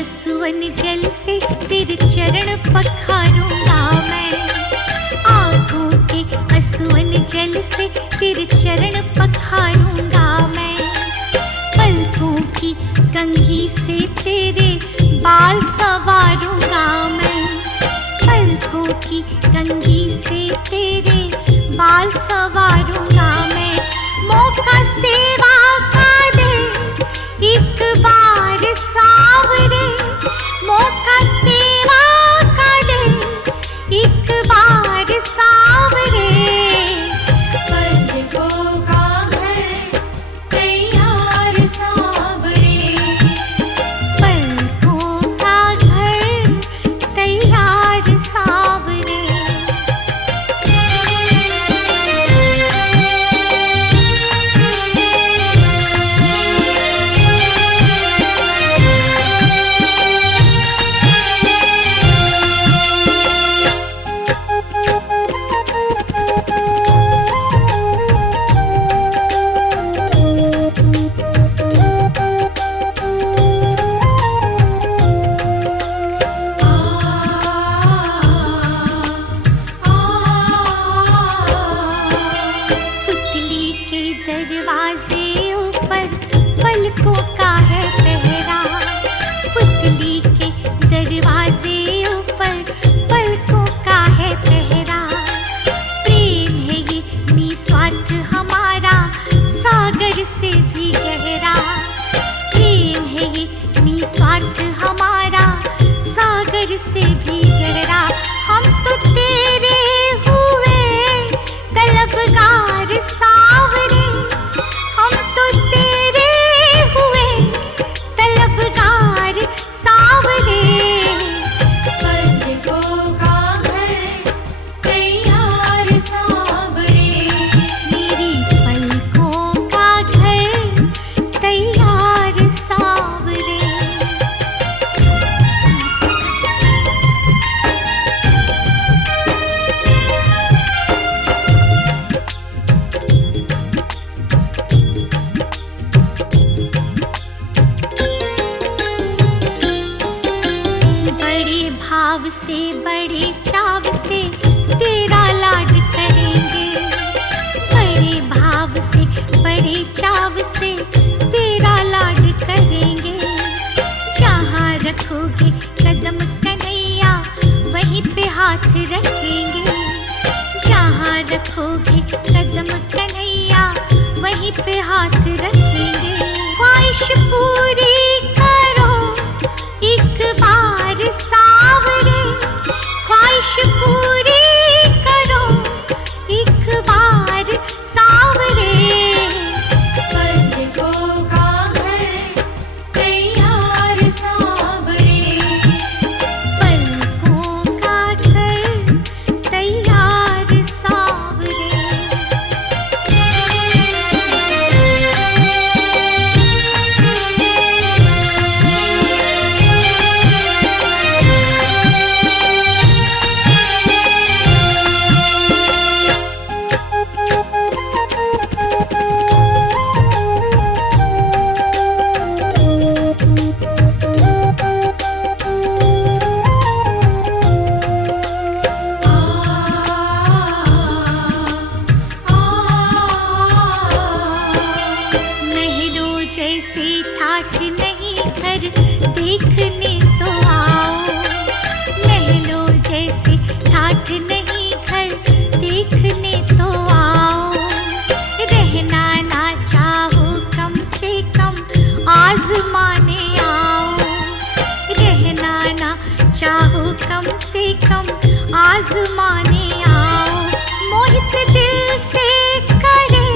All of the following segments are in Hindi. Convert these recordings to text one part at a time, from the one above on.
असुवन जल से तेरे चरण पखारूंगा मैं। आँखों के असुवन जल से तेरे चरण पखारूंगा मैं। पलकों की कंघी से तेरे बाल संवारूंगा मैं। पलकों की कंघी से तेरे बाल संवारूंगा मैं। मौका सेवा का दे एक बार सावरे। मौका सेवा का दे एक बार सावरे। पलकों का घर तैयार सावरे। पलकों का घर तैयार सावरे। पुतली के दरवाजे ऊपर पलकों का है पहरा। पुतली के दरवाजे ऊपर पलकों का है पहरा। प्रेम है ये निस्वार्थ हमारा सागर से भी गहरा। प्रेम है ये निस्वार्थ हमारा सागर से भी गहरा। हम तो तेरे हुए तलबगार सावरे। हम तो तेरे हुए तलबगार सावरे। पलकों का घर तैयार सावरे। मेरी पलकों का घर तैयार सावरे। बड़े भाव से बड़े चाव से तेरा लाड करेंगे। बड़े भाव से बड़े चाव से तेरा लाड करेंगे। जहाँ रखोगे कदम कन्हैया वहीं पे हाथ रखेंगे। जहाँ रखोगे कदम कन्हैया वहीं पे हाथ रखेंगे। ख्वाहिश पूरी करो एक बार सावरे। ख्वाहिश पूरी करो एक बार सावरे। पलकों का घर तैयार सावरे। पलकों का घर तैयार सावरे। नहरों जैसे ठाठ नहीं घर देखने तो आओ। नहरों जैसे ठाठ नहीं घर देखने तो आओ। रहना ना चाहो कम से कम आजमाने आओ। रहना ना चाहो कम से कम आजमाने आओ। मोहित दिल से करे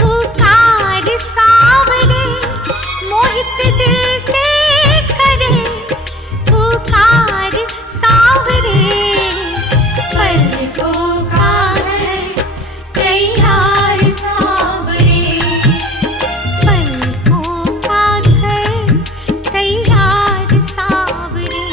पुकार सावरे। मोहित दिल से करे पुकार सावरे। पलकों का घर तैयार सावरे। पलकों का घर तैयार सावरे।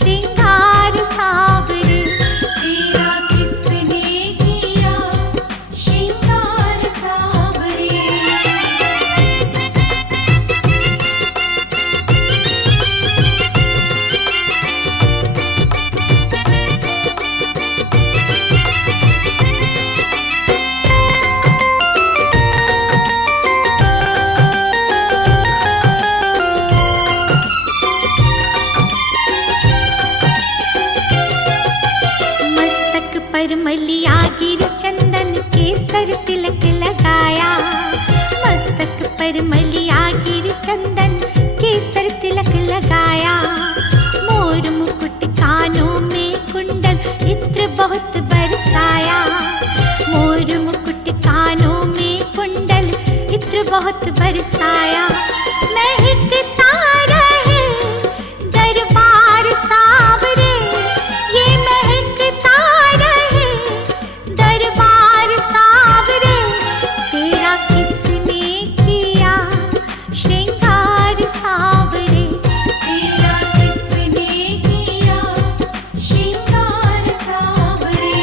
श्रृंगार सावरे। तेरा किसने किया श्रृंगार सावरे। मस्तक पर मलिया गिर चंदन केसर तिलक लगाया। मस्तक पर मलिया गिर चंदन केसर तिलक लगाया। मोर मुकुट कानों में कुंडल इत्र बहुत बरसाया। मोर मुकुट कानों में कुंडल इत्र बहुत बरसाया। महकता रहे दरबार सावरे। ये महकता रहे दरबार सावरे। तेरा किसने किया श्रृंगार सावरे। तेरा किसने किया श्रृंगार सावरे।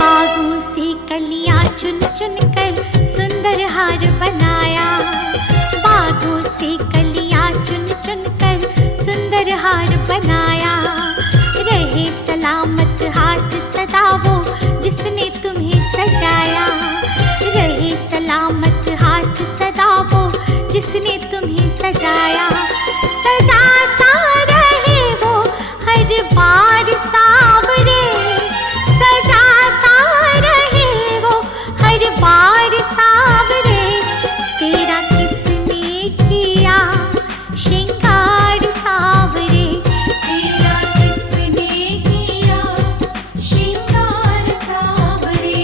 बागों से कलियां चुन चुन कर सुंदर हार बनाया। बागों से कलियां चुन चुन कर सुंदर हार बनाया। रहे सलामत हाथ सदा वो जिसने तुम्हें सजाया। रहे सलामत हाथ सदा वो जिसने तुम्हें सजाया। सजाता रहे वो हर बार सावरे। सजाता रहे वो हर बार सावरे। तेरा किसने किया श्रृंगार सावरे। तेरा किसने किया श्रृंगार सावरे।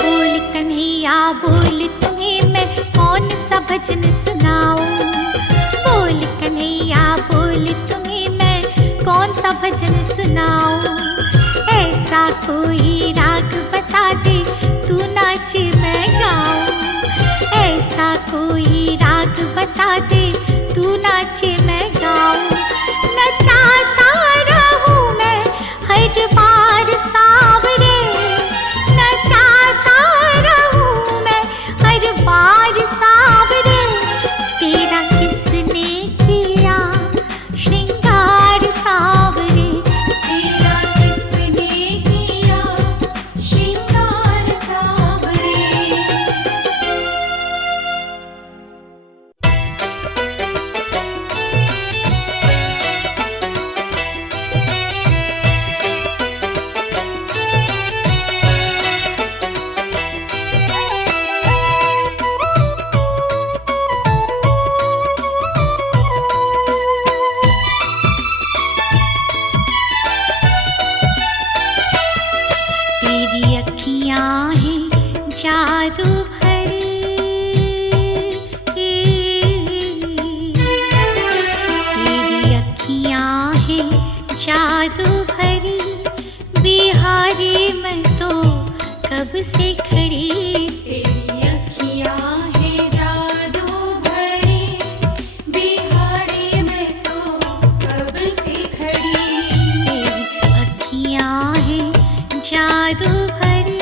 बोल कन्हैया बोल तुम्हें मैं कौन सा भजन सुनाऊं। बोल कन्हैया बोल तुम्हें मैं कौन सा भजन सुनाऊं। ऐसा कोई राग बता दे तू नाचे मैं गाऊं। ऐसा कोई राग बता दे तू नाचे मैं गाऊं। नचाता रहूं मैं हर बार सावरे। नचाता रहूं मैं हर बार सावरे। तेरा किसने किया श्रृंगार सावरे। तेरा किसने किया श्रृंगार सावरे। तेरी अखियां हैं जादू भरी। तेरी अखियां हैं जादू भरी। बिहारी मैं तो कब से खड़ी। तेरी अखियाँ हैं जादू भरी। बिहारी मैं तो कब से खड़ी। तेरी अखियां हैं जादू भरी।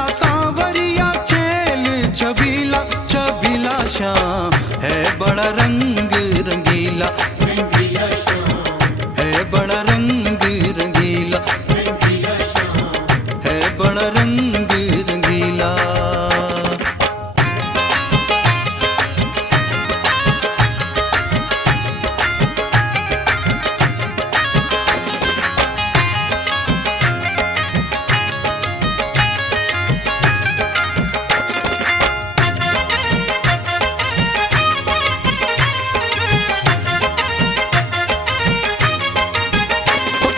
मेरा सांवरिया चेल छबीला छबीला श्याम है बड़ा रंग रंगीला, है बड़ा रंग रंगीला, है बड़ा रंग रंगीला।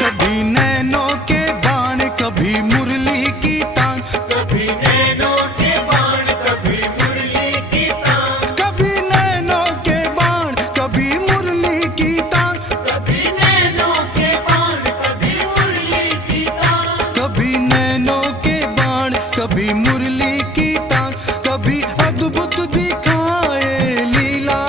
कभी नैनों के बाण कभी मुरली की तान, कभी नैनों के बाण कभी मुरली की तान, कभी नैनों के बाण कभी मुरली की तान, कभी नैनों के बाण कभी मुरली की तान, कभी नैनों के बाण कभी मुरली की तान, कभी अद्भुत दिखाए लीला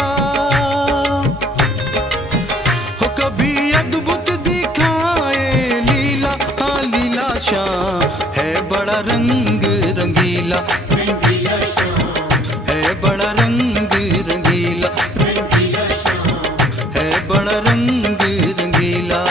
हो, कभी अद्भुत दिखाए लीला। हाँ लीला श्याम है बड़ा रंग रंगीला, रंगीला श्याम, है बड़ा रंग रंगीला, रंगीला श्याम, है बड़ा रंग रंगीला।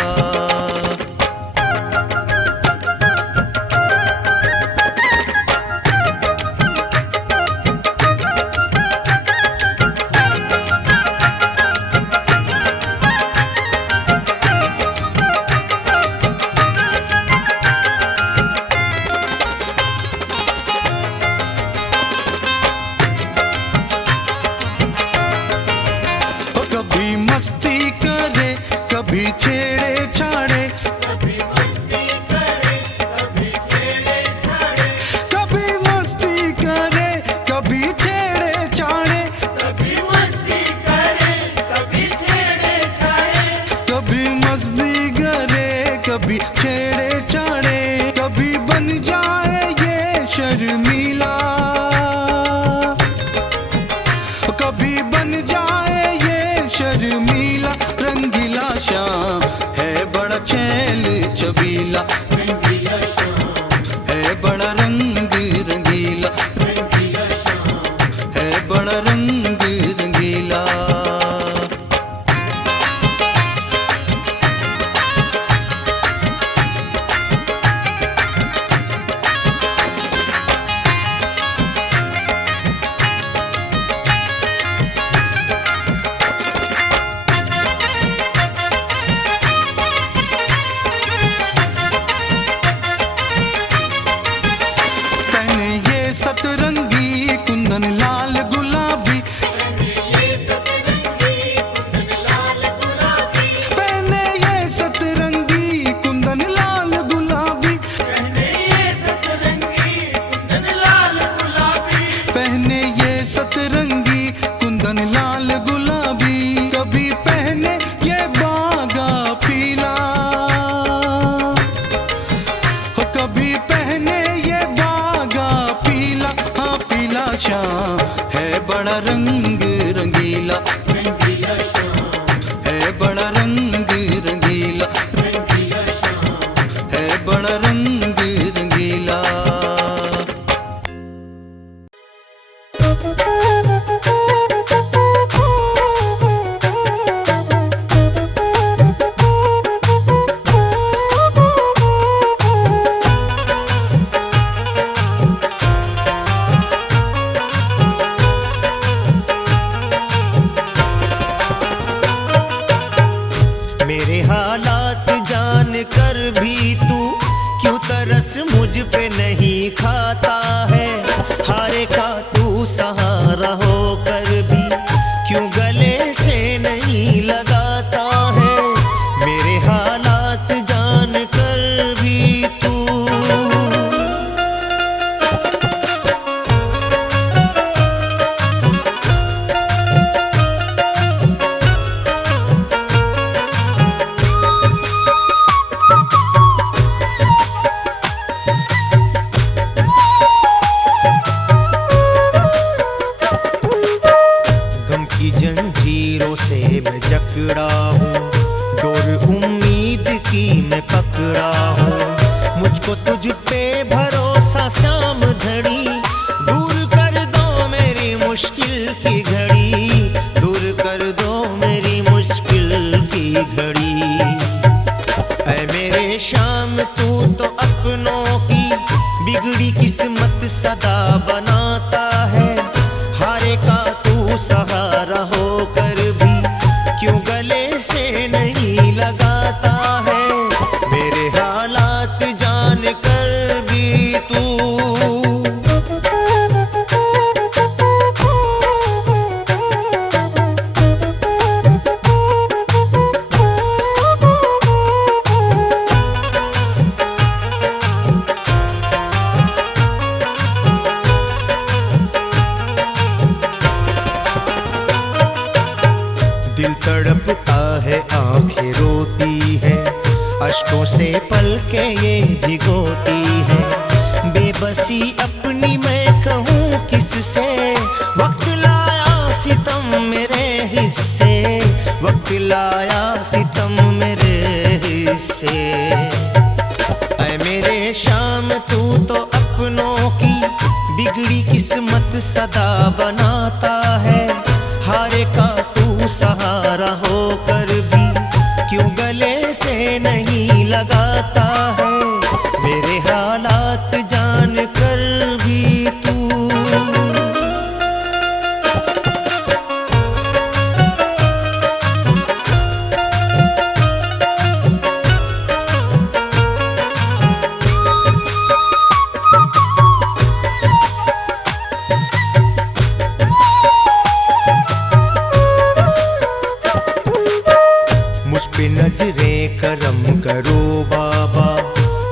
किस्मत सदा बनाता है, हारे का तू सहारा होकर भी क्यों गले से नहीं लगाता है। मेरे हालात जान कर भी तू दिल तड़पता है, आंखें रोती है, अश्कों से पलकें ये भिगोती है। बेबसी अपनी मैं कहूँ किससे, वक्त लाया सितम मेरे हिस्से, वक्त लाया सितम मेरे हिस्से। ऐ मेरे शाम तू तो अपनों की बिगड़ी किस्मत सदा बनाता है, हारे का तू सहारा होकर भी क्यों गले से नहीं लगाता है। मेरे हालात जान कर भी तू मुझ पे नजरें करम करो बाबा,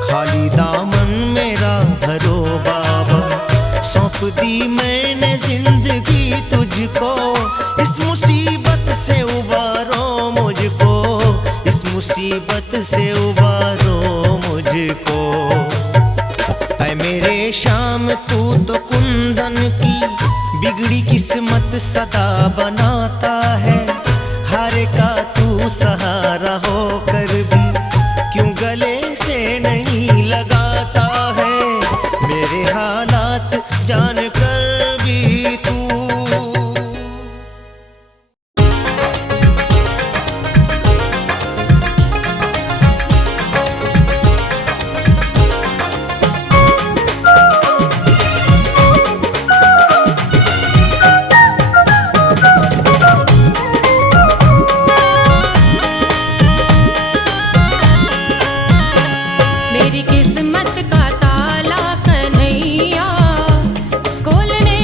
खाली दामन मेरा भरो बाबा। सौंप दी मैंने जिंदगी तुझको, इस मुसीबत से उबारो मुझको, इस मुसीबत से उबारो मुझको। ऐ मेरे शाम तू तो कुंदन की बिगड़ी किस्मत सदा बनाता है, हारे का तू सहारा होकर भी क्यों गले से नहीं लगाता है। मेरे हालात जान कर भी तू मेरी किस्मत का ताला कन्हैया खोलने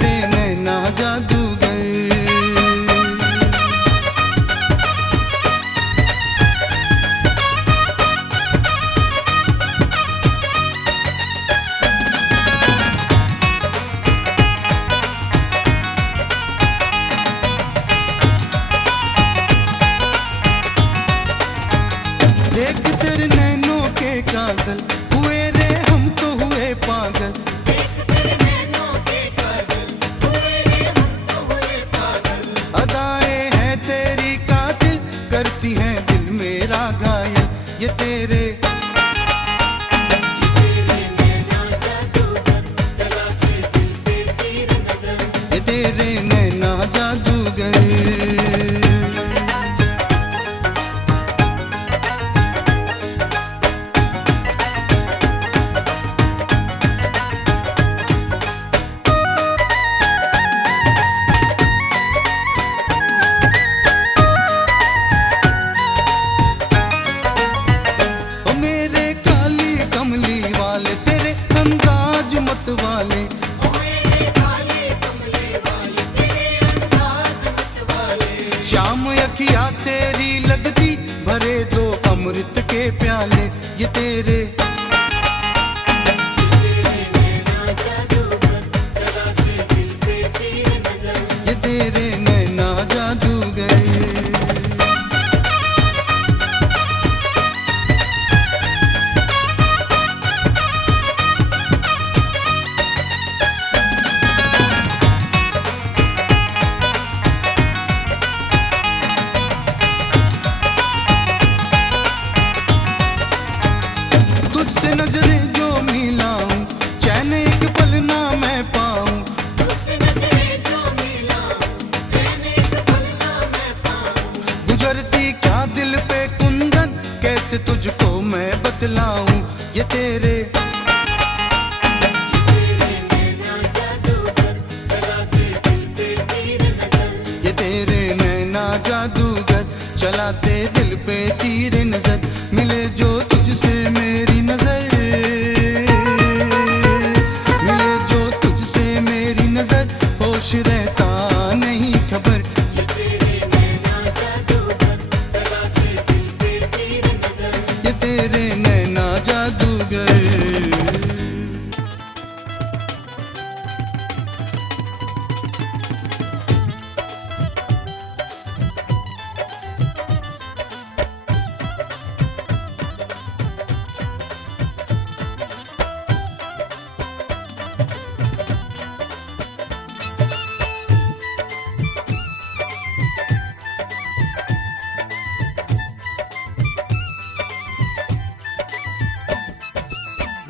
तेरे नैना जादूगर। देख तेरे नैनों के काजल, हुए रे हम तो हुए पागल। अदाएं हैं तेरी कातिल, करती हैं दिल मेरा घायल। ये तेरे ये तेरे नैना जादूगर। ओ मेरे काली कमली वाले, तेरे अंदाज मत वाले। शाम अखिया तेरी लगती, भरे दो अमृत के प्याले। ये तेरे ये तेरे नैना जादूगर। तुझसे नजरें जो मिलाऊं, चैन एक पल ना मैं पाऊं। गुजरती क्या दिल पे कुंदन, कैसे तुझको मैं बतलाऊं। ये तेरे ये तेरे नैना जादूगर, चलाते दिल पे तीर नजर। मिले जो तुझसे मेरी नजर, मिले जो तुझसे मेरी नजर, होश रहता नहीं खबर। ये तेरे नैना जादूगर।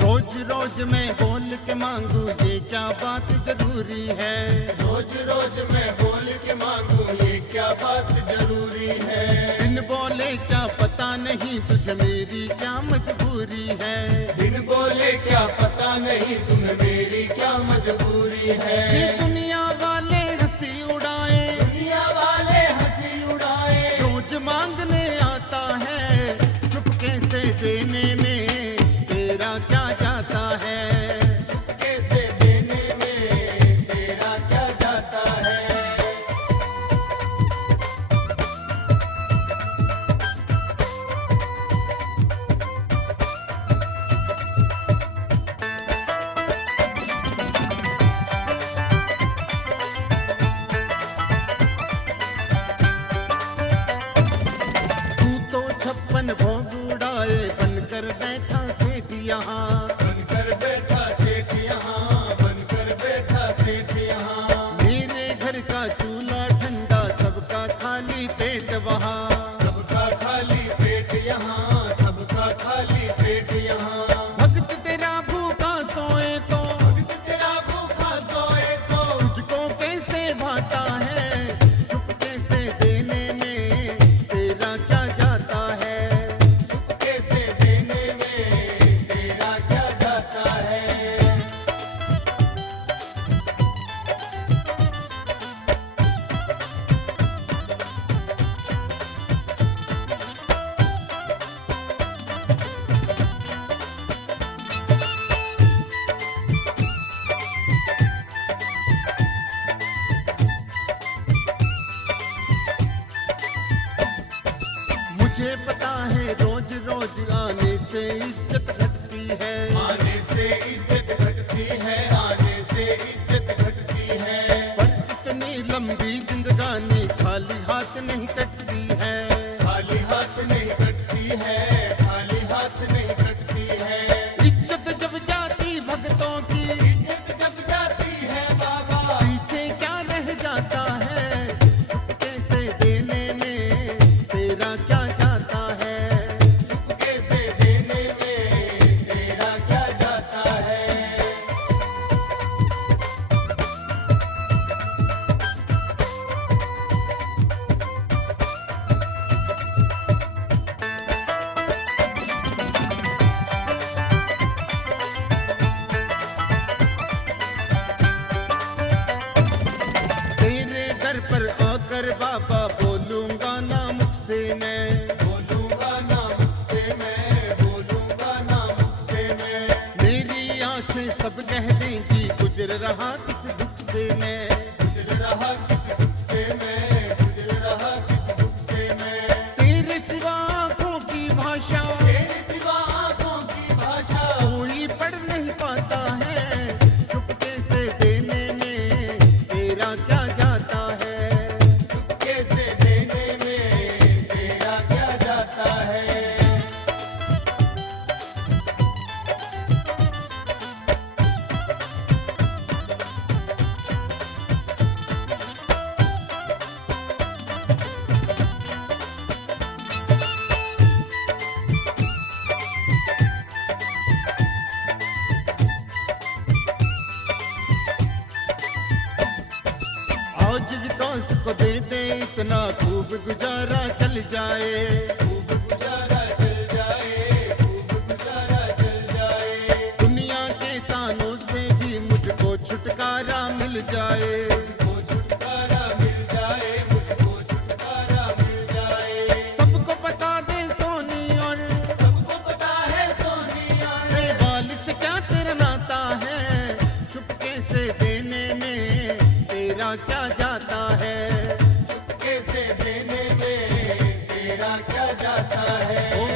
रोज रोज मैं बोल के मांगू, ये क्या बात जरूरी है। रोज रोज मैं बोल के मांगू, ये क्या बात जरूरी है। बिन बोले क्या पता नहीं तुझे मेरी क्या मजबूरी है। बिन बोले क्या पता नहीं तुम्हें मेरी क्या मजबूरी है। ये दुनिया वाले हंसी उड़ाए, दुनिया वाले हंसी उड़ाए, रोज मांगने आता है, चुपके से देने में तेरा क्या जाता है। कैसे देने में तेरा क्या जाता है। तू तो 56 भोग उड़ाए, बनकर बैठा सेठ यहाँ। बनकर बैठा सेठ यहाँ, बनकर बैठा सेठ यहाँ। मेरे घर का चूल्हा ठंडा, सबका खाली पेट वहाँ। सबका खाली पेट यहाँ, सबका खाली पेट यहाँ। भक्त तेरा भूखा सोए तो, भक्त तेरा भूखा सोए तो, तुझको कैसे भाता है, चुपके से देने में तेरा क्या जाता है। कैसे देने में तेरा क्या जाता है। पर बाबा बोलूंगा ना मुख से मैं, बोलूंगा ना मुख से मैं, बोलूंगा ना मुख से मैं। मेरी आंखें सब कह देंगी गुजर रहा किस दुख से मैं, गुजर रहा किस दुख से मैं, गुजर रहा किस दुख से मैं। तेरे सिवा आंखों की भाषा तेरे सिवा आंखों की भाषा कोई पढ़ नहीं पाता है, चुपके से देने में तेरा क्या जाता है, चुपके से देने में तेरा क्या जाता है। आज विकास को दे दे इतना खूब गुजारा चल जाए, खूब गुजारा चल जाए, खूब गुजारा चल जाए। दुनिया के तानों से भी मुझको छुटकारा मिल जाए, मुझको छुटकारा मिल जाए, मुझको छुटकारा मिल जाए। सबको बता दे सोनी और सबको पता है सोनी और वाल से क्या तेरा नाता है, चुपके से देने में तेरा क्या जाता है, चुपके से देने में तेरा क्या जाता है। ओ